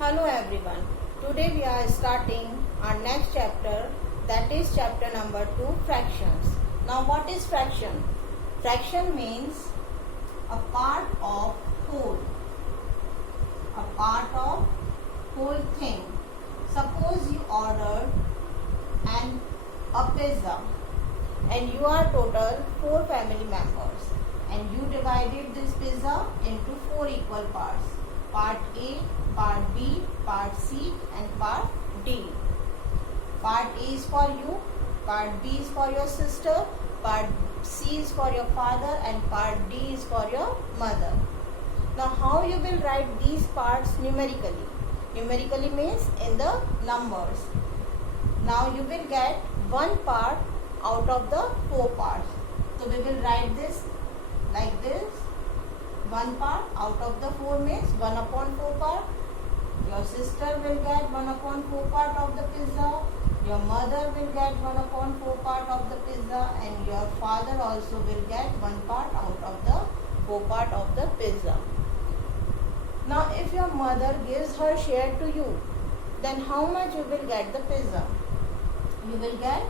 Hello everyone. Today we are starting our next chapter, that is chapter number 2, fractions. Now what is fraction? Fraction means a part of whole. A part of whole thing. Suppose you ordered a pizza and you are total 4 family members and you divided this pizza into 4 equal parts. Part A, Part B, Part C and Part D. Part A is for you, Part B is for your sister, Part C is for your father and Part D is for your mother. Now how you will write these parts numerically? Numerically means in the numbers. Now you will get one part out of the 4 parts. So we will write this like this. One part out of the 4 means 1 upon 4 part. Your sister will get 1 upon 4 part of the pizza. Your mother will get 1 upon 4 part of the pizza. And your father also will get 1 part out of the 4 part of the pizza. Now if your mother gives her share to you, then how much you will get the pizza? You will get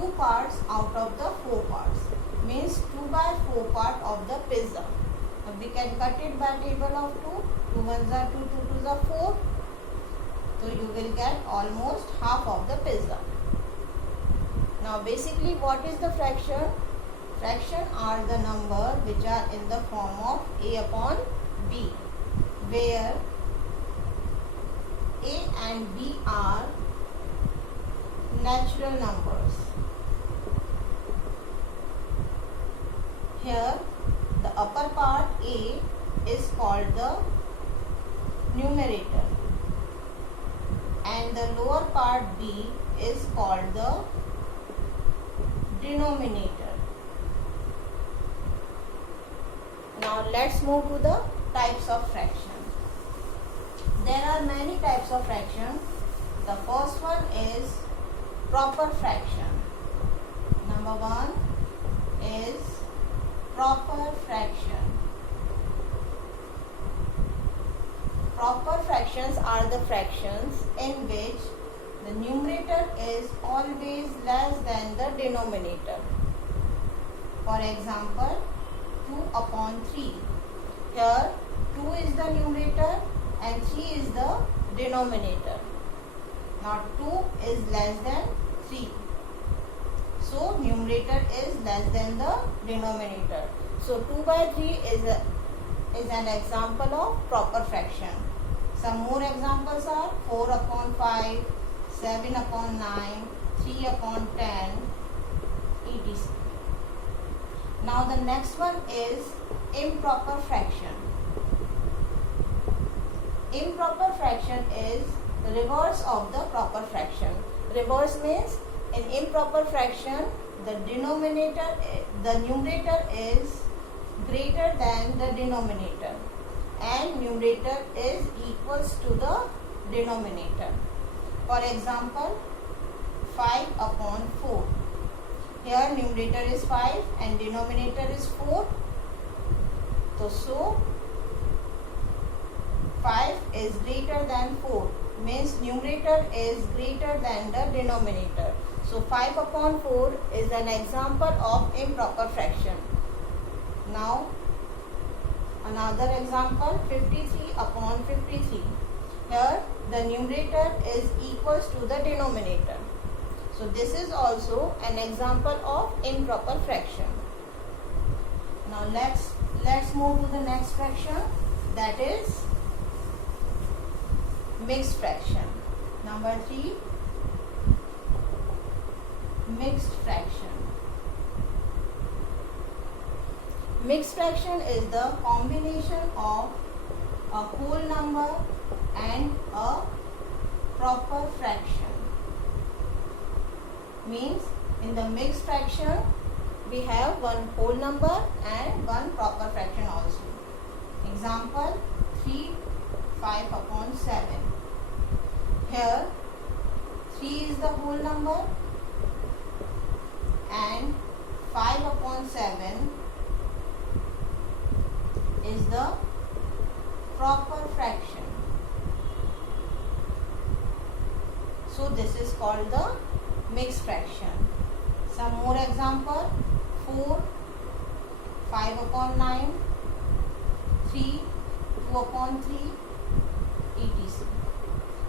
2 parts out of the 4 parts. Means 2 by 4 part of the pizza. Now we can cut it by table of 2. 2 ones are 2, 2 twos are 4. So you will get almost half of the pizza. Now basically what is the fraction? Fraction are the number which are in the form of A upon B, where A and B are natural numbers. Here the upper part A is called the numerator and the lower part B is called the denominator. Now let's move to the types of fraction. There are many types of fraction. The first one is proper fraction. Number 1 is proper fraction. Proper fractions are the fractions in which the numerator is always less than the denominator. For example, 2 upon 3. Here 2 is the numerator and 3 is the denominator. Now 2 is less than 3. So numerator is less than the denominator. So 2 by 3 is an example of proper fraction. Some more examples are 4 upon 5, 7 upon 9, 3 upon 10, etc. Now the next one is improper fraction. Improper fraction is the reverse of the proper fraction. Reverse means in improper fraction the numerator is greater than the denominator and numerator is equals to the denominator. For example, 5 upon 4. Here numerator is 5 and denominator is 4. So 5 is greater than 4 means numerator is greater than the denominator. So 5 upon 4 is an example of improper fraction. Now another example, 53 upon 53. Here the numerator is equals to the denominator. So this is also an example of improper fraction. Now let's move to the next fraction, that is mixed fraction. Number 3, mixed fraction. Mixed fraction is the combination of a whole number and a proper fraction. Means in the mixed fraction we have one whole number and one proper fraction also. Example 3, 5 upon 7. Here 3 is the whole number and 5 upon 7 is the proper fraction. So this is called the mixed fraction. Some more example: 4, 5 upon 9, 3, 2 upon 3, etc.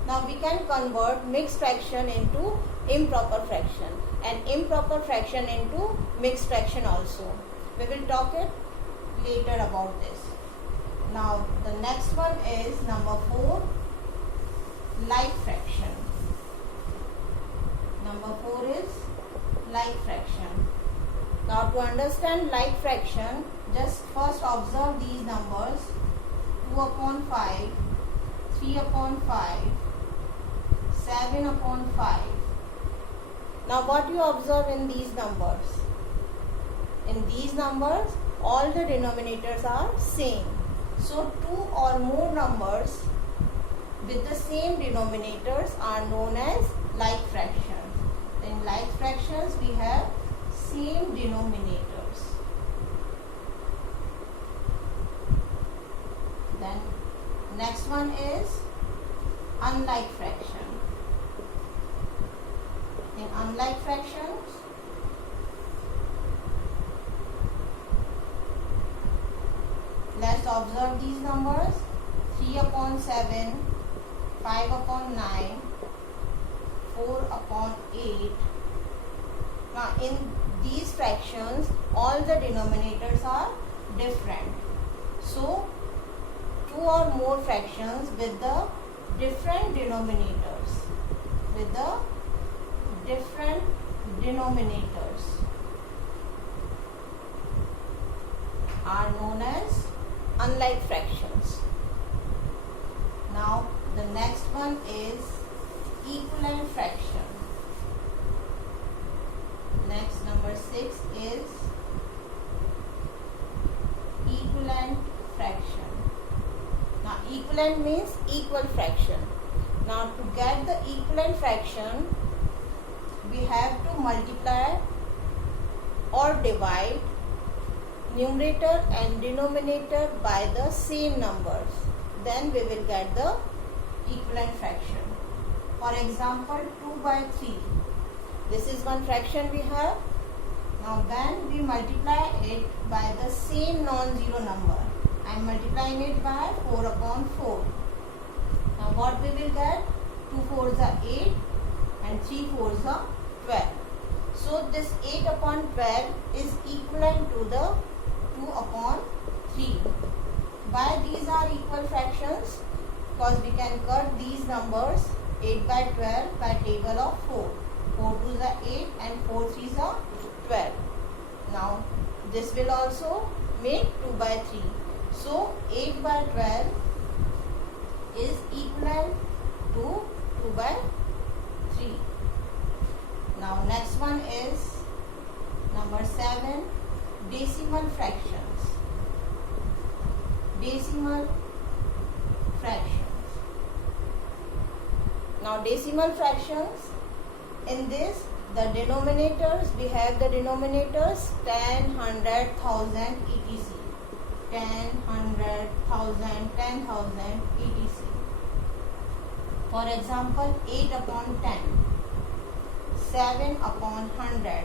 Now we can convert mixed fraction into improper fraction and improper fraction into mixed fraction also. We will talk it later about this. Now the next one is number 4, like fraction. Number 4 is like fraction. Now to understand like fraction, just first observe these numbers: 2 upon 5, 3 upon 5, 7 upon 5. Now what you observe in these numbers? In these numbers, all the denominators are same. So 2 or more numbers with the same denominators are known as like fractions. In like fractions, we have same denominators. Then next one is unlike fraction. In unlike fractions, let's observe these numbers: 3 upon 7, 5 upon 9, 4 upon 8. Now in these fractions, all the denominators are different. So 2 or more fractions with the different denominators, are known as unlike fractions. Now the next one is equivalent fraction. Next, number 6 is equivalent fraction. Now equivalent means equal fraction. Now to get the equivalent fraction, we have to multiply or divide numerator and denominator by the same numbers. Then we will get the equivalent fraction. For example, 2 by 3. This is one fraction we have. Now when we multiply it by the same non-zero number, I am multiplying it by 4 upon 4. Now what we will get? 2 4s are 8 and 3 4s are 12. So this 8 upon 12 is equivalent to the 2 upon 3. Why these are equal fractions? Because we can cut these numbers 8 by 12 by table of 4. 4 2s are 8 and 4 3s are 12. Now this will also make 2 by 3. So 8 by 12 is equivalent to 2 by 3. Now next one is number 7, decimal fractions. Decimal fractions. Now decimal fractions, in this the denominators, we have the denominators 10, 100, 1000, etc. 10, 100, 1000, 10,000, etc. For example, 8 upon 10, 7 upon 100.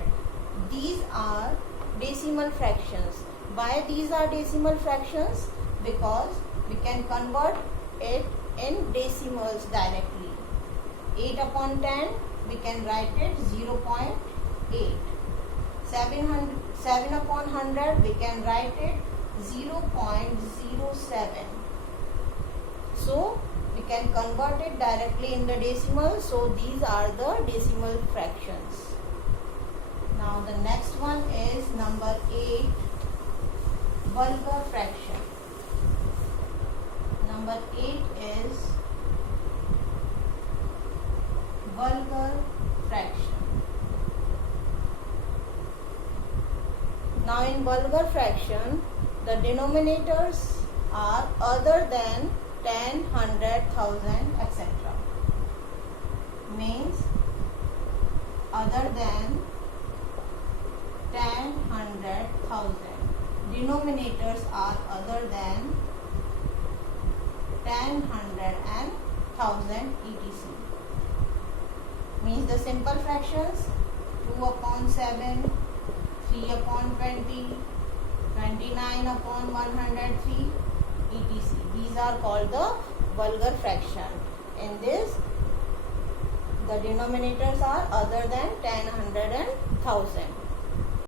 These are decimal fractions. Why these are decimal fractions? Because we can convert it in decimals directly. 8 upon 10, we can write it 0.8. 7 upon 100, we can write it 0.07. So we can convert it directly in the decimal. So these are the decimal fractions. Now the next one is number 8, vulgar fraction. Number 8 is vulgar fraction. Now in vulgar fraction, the denominators are other than 10, 100, 1000, etc. Means other than 10, 100, 1000. Denominators are other than 10, 100 and 1000 etc. means the simple fractions 2 upon 7, 3 upon 20, 29 upon 103, etc. These are called the vulgar fraction. In this, the denominators are other than 10, 100 and 1000.